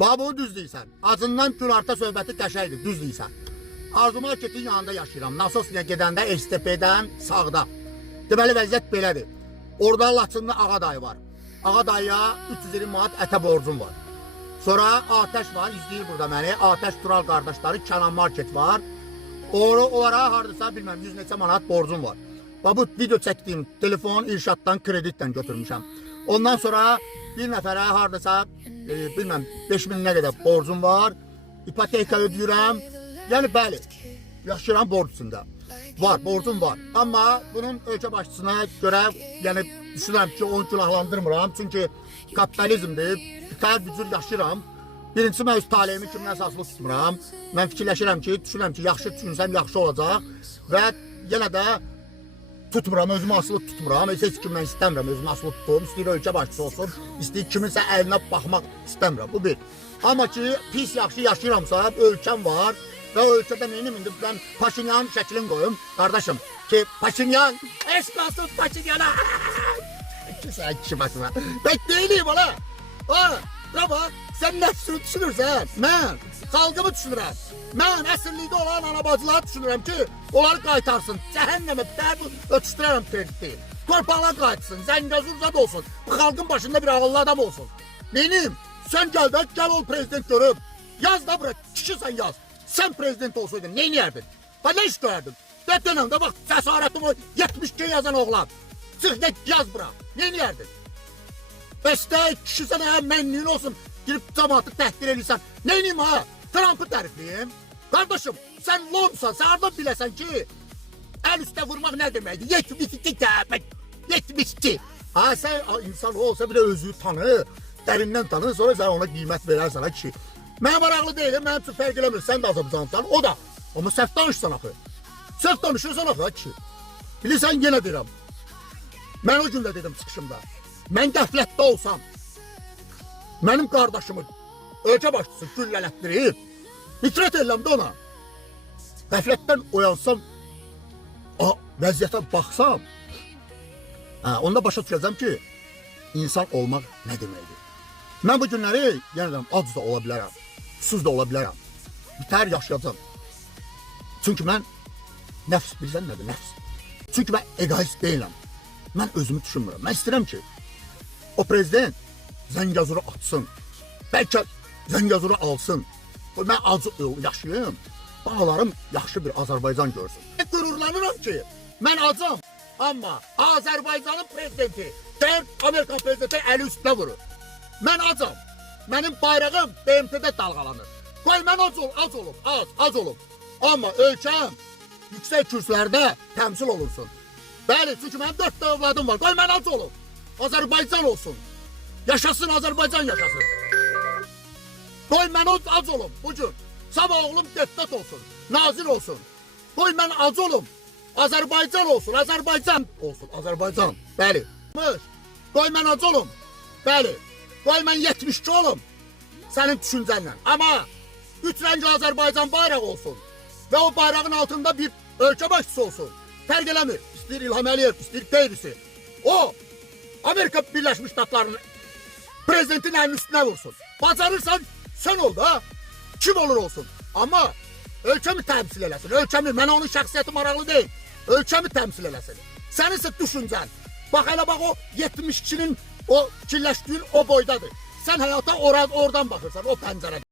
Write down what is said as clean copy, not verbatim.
Babını düz deyirsən. Acından gün arta söhbəti qəşəngdir, düz deyirsən. Arzu marketin yanında yaşayıram. Nasosya gedəndə STP-dən sağda. Deməli vəziyyət belədir. Orada Laçınlı Ağadayı var. Ağadayıya 320 manat ətə borcum var. Sonra Atəş var, izləyir burada məni. Atəş Tural qardaşları, Kənan Market var. Onlara hardasa bilməm 100 neçə manat borcum var. Bu video çəkdiyim telefon İrşaddan kreditdən götürmüşəm. Ondan sonra bir nəfərə hardasa bilməm 5000 nə qədər borcum var. İpoteka ödəyirəm. Yəni bəli, yaşayıram borc üstündə. Var, borcum var. Amma bunun ölkə başçısına görə yəni düşünürəm ki, onu günahlandırmıram. Çünki kapitalizmdir. Bitər bir cür yaşayıram. Birincisi mən öz taleyimi kimdən əsaslı tutmuram. Mən fikirləşirəm ki, düşünürəm ki, yaxşı düşünsəm yaxşı olacaq. Və yenə də tutmuram, özümü asılı tutmuram. Heç kimdən istəmirəm, özümü asılı tutum. İstəyir ölkə başçısı olsun, istəyir kiminsə əlinə baxmaq istəmirəm. Bu bir. Amma ki, pis yaxşı yaşayıramsa, ölkəm var. Və ölkədə neyim indi ben Paşinyanın şəklini qoyum. Qardaşım ki Paşinyan eşq olsun Paşinyana. Sən kişi başına. Bək deyiliyim ola. Bak sen nə düşünürsən? Mən xalqımı düşünürəm. Mən əsirlikdə olan anabacıları düşünürəm ki onları qaytarsın. Cəhənnəmə bitər bu ötüşdürərəm krediti. Torpaqlar qaytırsın, Zəngəzur zad olsun. Bu xalqın başında bir ağıllı adam olsun. Neyim? Sen gəl ol prezident görüb. Yaz da bura, kişi sen yaz. Sen prezident olsaydın neyini yerdin? Ben ne iş görerdin? De dönemde bak cesaretim o 72 yazan oğlan. Çık de yaz bırak. Neyini yerdin? Beste kişi sana hem memnun olsun. Girip cemaatı tehdit edilsen. Neyniyim ha? Trump'ı tarifleyeyim. Kardeşim sen lomsan sen oradan bilesen ki el üstte vurmak ne demekti? 72 tepek. 72. Ha sen insan olsa bile özü tanı. Derinden tanı sonra sen ona kıymet verirsen ha kişi. Mən maraqlı deyiləm, mənim üçün fərq eləmir, sən də azabızansan, o da. Amma səhv danışsan axı. Səhv danışırsan axı, kişi. Bilirsən, yenə deyirəm. Mən o gün də dedim çıxışımda. Mən qəflətdə olsam, mənim qardaşımı ölkə başçısı güllələtdirib, nitrət eləm də ona. Qəflətdən oyansam, vəziyyətə baxsam, onda başa düşəcəm ki, insan olmaq nə deməkdir. Mən bu günləri, yenə deyirəm, ac da ola bilərəm. Susuz da ola bilərəm. Bitər yaşayacağım. Çünki mən nəfs, bilirsən nədir nəfs? Çünki mən egoist deyiləm. Mən özümü düşünmürəm. Mən istəyirəm ki, o prezident Zəngəzuru atsın. Bəlkə Zəngəzuru alsın. Mən acı yaşayayım. Bağlarım yaxşı bir Azərbaycan görsün. Mən qürurlanıram ki, mən acam. Amma Azərbaycanın prezidenti, Amerika prezidenti əli üstünə vurur. Mən acam. Mənim bayrağım BMT-də dalğalanır. Qoy mən az olum. Amma ölkəm yüksək kürsülərdə təmsil olunsun. Bəli, çünki mənim 4 övladım var. Qoy mən az olum. Azərbaycan olsun. Yaşasın Azərbaycan yaşasın. Qoy mən az olum bugün. Sabah oğlum deputat olsun. Nazir olsun. Qoy mən az olum. Azərbaycan olsun. Azərbaycan olsun. Azərbaycan. Bəli. Qoy mən az olum. Bəli. Qoy mən 72 olum, sənin düşüncənlə. Amma 3 rəngli Azərbaycan bayrağı olsun və o bayrağın altında bir ölkə başçısı olsun. Fərq eləmir. İstəyir İlham Əliyev, istəyir Davis'i. O, Amerika Birləşmiş Ştatlarının prezidentin əlinin üstünə vursun. Bacarırsan, sən ol da, kim olur olsun. Amma ölkəmi təmsil eləsin. Ölkəmi, mənə onun şəxsiyyəti maraqlı deyil. Ölkəmi təmsil eləsin. Sənin isə düşüncən. Bax, elə bax o 72'nin o kirləşdiyin o boydadır. Sen hayata oradan baxırsan, o pəncərədən.